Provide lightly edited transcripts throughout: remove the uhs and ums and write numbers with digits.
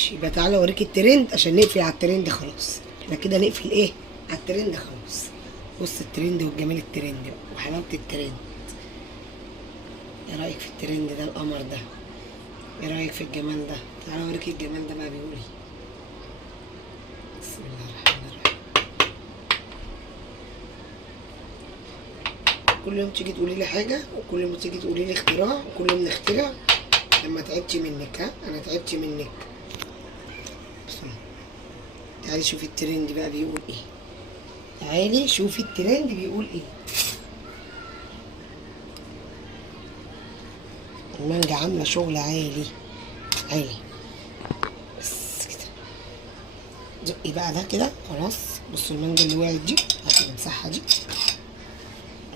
يبقى تعالى اوريك الترند عشان نقفل على الترند خلاص. احنا كده نقفل ايه على الترند خلاص. بص الترند والجمال الترند وحلاوه الترند. ايه رايك في الترند ده القمر ده؟ ايه رايك في الجمال ده؟ تعالى اوريك الجمال ده بقى بيقول ايه. بسم الله الرحمن الرحيم. كل يوم تيجي تقولي لي حاجه، وكل يوم تيجي تقولي لي اختراع، وكل يوم نخترع. لما تعبتي منك، ها انا تعبت منك. تعالي شوفي الترند بقى بيقول ايه. تعالي شوفي الترند بيقول ايه. المانجا عامله شغل عالي عالي. بس كده زقي بقى ده كده خلاص. بصوا المانجا اللي وقعت دي هاتي نمسحها دي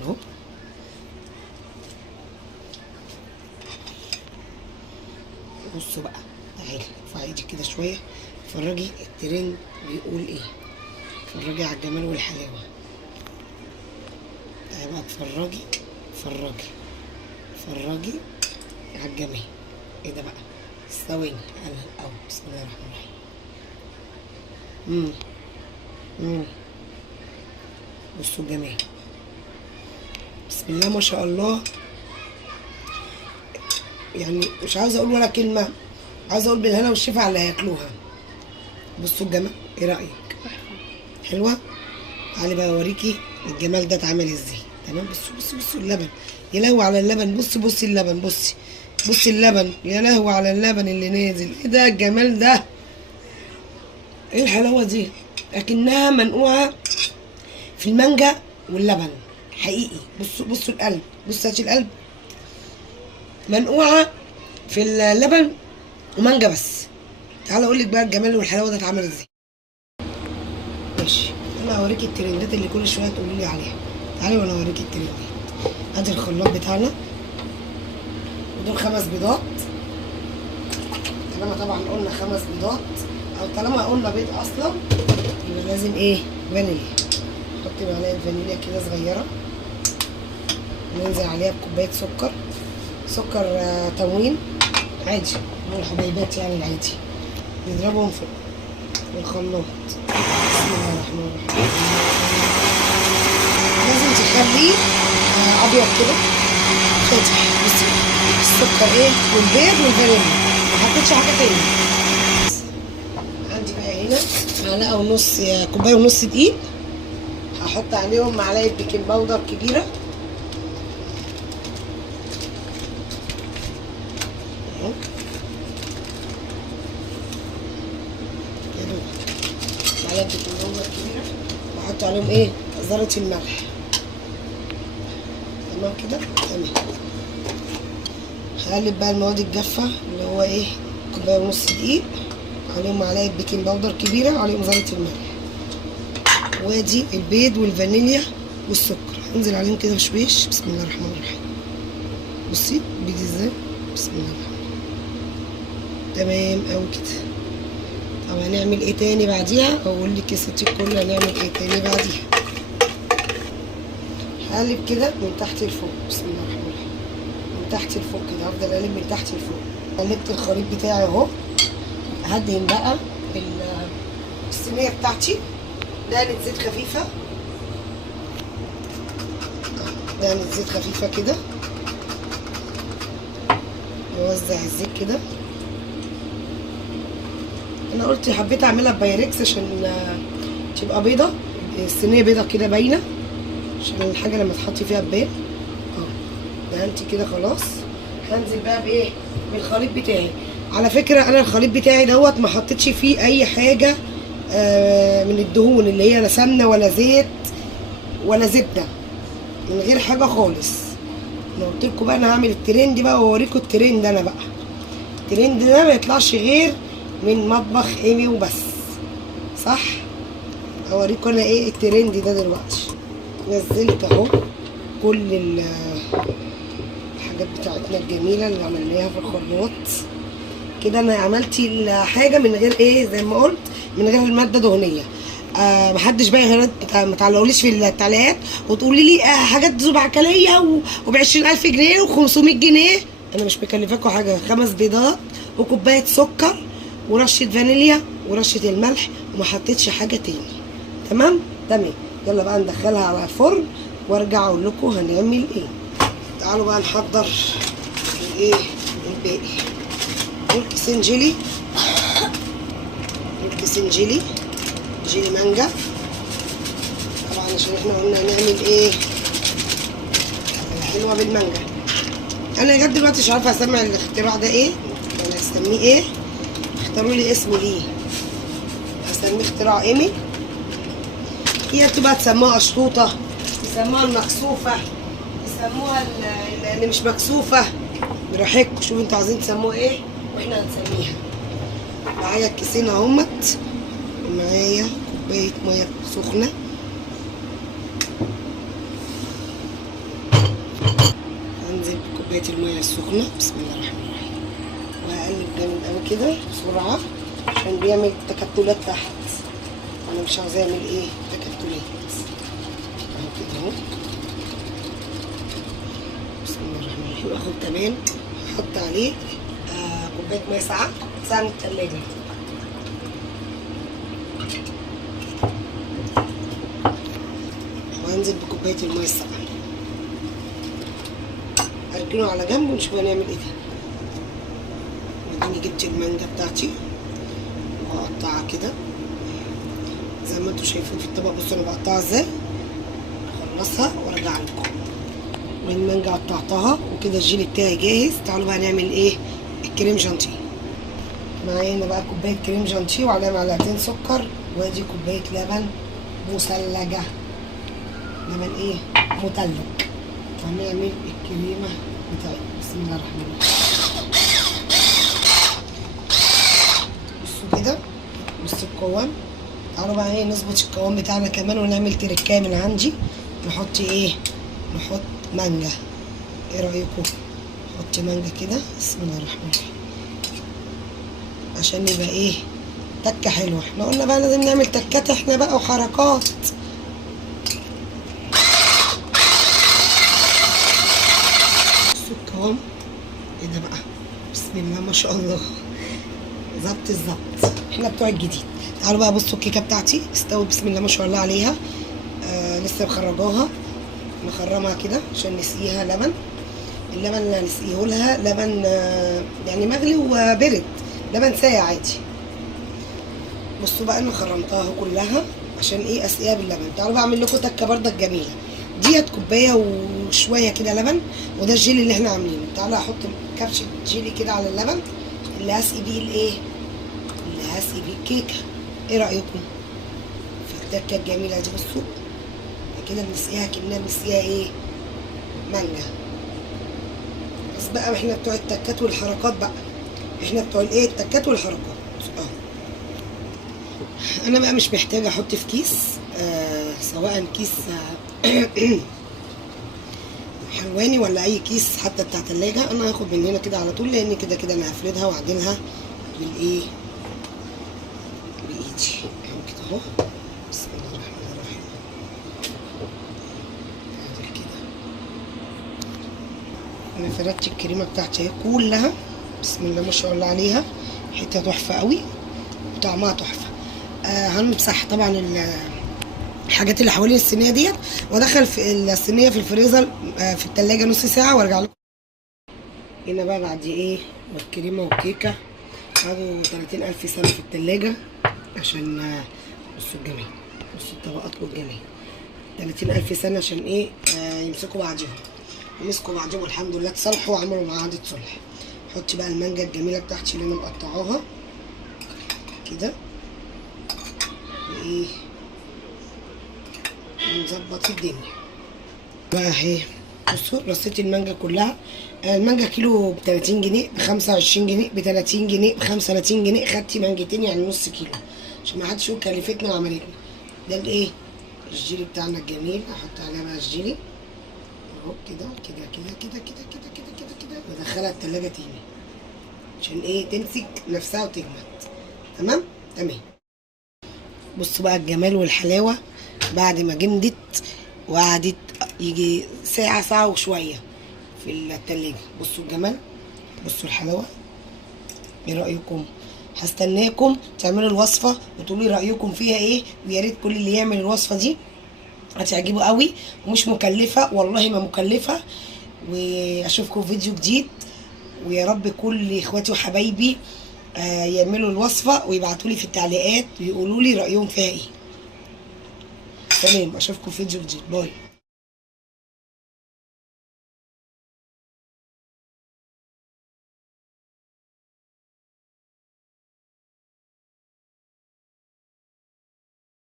اهو. بصوا بقى تعالي ارفعي ايدك كده شويه. اتفرجي الترند بيقول ايه. اتفرجي على الجمال والحلاوه. تعالي بقى اتفرجي اتفرجي على الجمال. ايه ده بقى؟ ثواني انا الاول. بسم الله الرحمن الرحيم. بصوا الجمال. بسم الله ما شاء الله. يعني مش عاوزه اقول ولا كلمه، عاوزه اقول بالهنا والشفا على اللي هياكلوها. بصوا الجمال. ايه رايك؟ حلوه. تعالي بقى اوريكي الجمال ده اتعمل ازاي. تمام. بصوا اللبن. يا لهوي على اللبن. بصي اللبن. بصي اللبن. يا لهوي على اللبن اللي نازل. ايه ده الجمال ده؟ ايه الحلاوه دي؟ لكنها منقوعه في المانجا واللبن حقيقي. بصوا القلب. بصوا هاتي القلب. منقوعه في اللبن ومانجا بس. تعالى اقول لك بقى الجمال والحلاوه ده اتعمل ازاي. ماشي. انا هوريكي الترندات اللي كل شويه تقولي لي عليها. تعالي وانا اوريكي الترندات. ادي الخلاط بتاعنا ودول 5 بيضات. طالما طبعا قلنا 5 بيضات او طالما قلنا بيض اصلا يبقى لازم ايه؟ فانيليا. نحط معلقه فانيليا كده صغيره. ننزل عليها بكوبايه سكر تموين عادي من الحبيبات يعني العادي. نضربهم في الخلاط. بسم الله الرحمن الرحيم. لازم تخليه ابيض كده فاتح. بصي السكر ايه والبيض والفانيليا. ما حطيتش حاجه تاني. عندي بقى هنا معلقه ونص كوبايه ونص دقيق. هحط عليهم معلقه بيكنج باودر كبيره. معلقه بيكنج باودر كبيره. واحط عليهم ايه؟ ذره الملح. تمام كده. تمام. هقلب بقى المواد الجافه اللي هو ايه؟ كوبايه ونص دقيق عليهم معلقه بيكنج باودر كبيره عليهم ذره الملح. وادي البيض والفانيليا والسكر. هنزل عليهم كده بشويش. بسم الله الرحمن الرحيم. بصي البيض ازاي. بسم الله الرحمن الرحيم. تمام اوي كده. طب هنعمل ايه تاني بعديها؟ اقول لك يا ستي الكل هنعمل ايه تاني بعديها. هقلب كده من تحت لفوق. بسم الله الرحمن الرحيم. من تحت لفوق كده. هفضل اقلب من تحت لفوق. قلبت الخليط بتاعي اهو. هدهن بقى الصينيه بتاعتي دهنة زيت خفيفه. دهنة زيت خفيفه كده. نوزع الزيت كده. انا قلت حبيت اعملها ببايركس عشان تبقى بيضه. الصينيه بيضه كده باينه عشان الحاجه لما تحطي فيها تبان. دهنتي كده خلاص. هنزل بقى بايه؟ بالخليط بتاعي. على فكره انا الخليط بتاعي دوت ما حطيتش فيه اي حاجه من الدهون اللي هي لا سمنه ولا زيت ولا زبده. من غير حاجه خالص. انا قلت لكم بقى انا هعمل الترند بقى واوريكم الترند. انا بقى الترند ده ما يطلعش غير من مطبخ ايمي وبس. صح؟ اوريكم انا ايه الترند ده دلوقتي. نزلت اهو كل الحاجات بتاعتنا الجميله اللي عملناها في الخلاط كده. انا عملت الحاجه من غير ايه زي ما قلت، من غير الماده دهنيه. محدش بقى ما تعلقوليش في التعليقات وتقولي لي حاجات زبعكليه وب20,000 جنيه و500 جنيه. انا مش مكلفاكوا حاجه. 5 بيضات وكوبايه سكر ورشه فانيليا ورشه الملح، وما حطيتش حاجه تاني. تمام. يلا بقى ندخلها على الفرن وارجع اقول لكم هنعمل ايه. تعالوا بقى نحضر الايه الباقي. دول كيسين جيلي، جيلي مانجا طبعا، عشان احنا قلنا هنعمل ايه حلوه بالمانجا. انا لغايه دلوقتي مش عارفه اسمع الاختراع ده ايه، انا هسميه ايه، اختاروا لي اسم ليه. هسميه اختراع ايمي. هي بتبقى تسموها اشطوطه، يسموها المكسوفه، يسموها اللي مش مكسوفه، براحتكم. شوفوا انتوا عايزين تسموها ايه واحنا هنسميها. معايا الكيسين اهمت، ومعايا كوبايه ميه سخنه. هنزل بكوبايه الميه السخنه، بسم الله الرحمن الرحيم، وهقلب جامد قوي كده بسرعه عشان بيعمل تكتلات تحت، انا مش عاوزاه يعمل ايه تكتلات. اهو كده اهو، بسم الله الرحمن الرحيم. اخد كمان احط عليه كوبايه ميه ساقعه من التلاجة. وهنزل بكوبايه الميه الساقعه، اركنه على جنب ونشوف هنعمل ايه تاني. وديني جبت المانجا بتاعتي وهقطعها كده زي ما انتوا شايفين في الطبق. بصوا انا بقطعها ازاي، اخلصها وارجع لكم. والمانجا قطعتها وكده، الجيلي بتاعي جاهز. تعالوا بقى نعمل ايه الكريم جانتيه. معايا هنا بقى كوبايه كريم جانتيه وعليها معلقتين سكر، وادي كوبايه لبن مثلجه، لبن ايه مثلج. هنعمل الكريمه بتاعتنا، بسم الله الرحمن الرحيم. بصوا كده، بصوا القوام. تعالوا بقى ايه نظبط القوام بتاعنا كمان ونعمل تركايه من عندي. نحط ايه، نحط مانجا. ايه رايكم نحط مانجا كده، بسم الله الرحمن الرحيم، عشان يبقى ايه تكه حلوه. احنا قلنا بقى لازم نعمل تكات احنا بقى وحركات. بصوا القوام ايه ده بقى، بسم الله ما شاء الله، ظبط الظبط، احنا بتوع الجديد. تعالوا بقى بصوا الكيكه بتاعتي استوت، بسم الله ما شاء الله عليها. لسه مخرجاها، نخرمها كده عشان نسقيها لبن. اللبن اللي هنسقيه لها لبن يعني مغلي وبرد، لبن ساقع عادي. بصوا بقى انا خرمتها كلها عشان ايه اسقيها باللبن. تعالوا بقى اعمل لكم تكه بردك جميله. ديت كوبايه وشويه كده لبن، وده الجيلي اللي احنا عاملينه. تعالوا احط كبشه جيلي كده على اللبن اللي هسقي بيه الايه، اللي هسقي بيه الكيكه. ايه رايكم في التكه الجميله دي؟ بصوا كده بنسقيها كأننا بنسقيها ايه مانجا. بس بقى احنا بتوع التكات والحركات بقى، احنا بتوع الايه التكات والحركات. انا بقى مش محتاجه احط في كيس سواء كيس حلواني ولا اي كيس حتى بتاع تلاجة. انا هاخد من هنا كده على طول، لان كده كده انا هفردها واعدلها بالايه بايدي اهو كده اهو. بسم الله الرحمن الرحيم. كده انا فردت الكريمه بتاعتي اهي كلها، بسم الله ما شاء الله عليها، حته تحفه قوي وطعمها تحفه. هنمسح طبعا الحاجات اللي حوالين الصينيه ديت، وادخل في الصينيه في الفريزر في التلاجة نص ساعه وارجع لكم. هنا بقى بعد ايه والكريمه والكيكه قعدوا 30,000 سنه في التلاجة عشان بصوا الجمال، بصوا الطبقات والجمال. 30,000 سنه عشان ايه يمسكوا بعضهم، ومسكوا بعضهم والحمد لله اتصالحوا وعملوا معاهده صلح. حط بقى المانجا الجميله بتاعتي اللي انا مقطعاها كده، وايه نظبط الدنيا بقى اهي. بصوا رصيت المانجا كلها. المانجا كيلو ب 30 جنيه، ب 25 جنيه، ب 30 جنيه، ب 35 جنيه. خدتي مانجتين يعني نص كيلو، عشان ما حدش يقول كلفتنا وعملتنا. ده الايه الجيلي بتاعنا الجميل. احط عليها بقى الجيلي اهو كده كده كده كده كده كده كده كده كده، وادخلها التلاجة تاني عشان ايه تمسك نفسها وتجمد. تمام. بصوا بقى الجمال والحلاوه بعد ما جمدت وقعدت يجي ساعه وشويه في التلاجة. بصوا الجمال، بصوا الحلاوه. ايه رايكم؟ هستناكم تعملوا الوصفه وتقولوا لي رايكم فيها ايه، ويا ريت كل اللي يعمل الوصفه دي هتعجبه قوي، ومش مكلفه والله ما مكلفه. واشوفكم في فيديو جديد، ويا رب كل اخواتي وحبايبي يعملوا الوصفه ويبعتوا لي في التعليقات ويقولوا لي رايهم فيها ايه. تمام، اشوفكم في فيديو جديد، باي.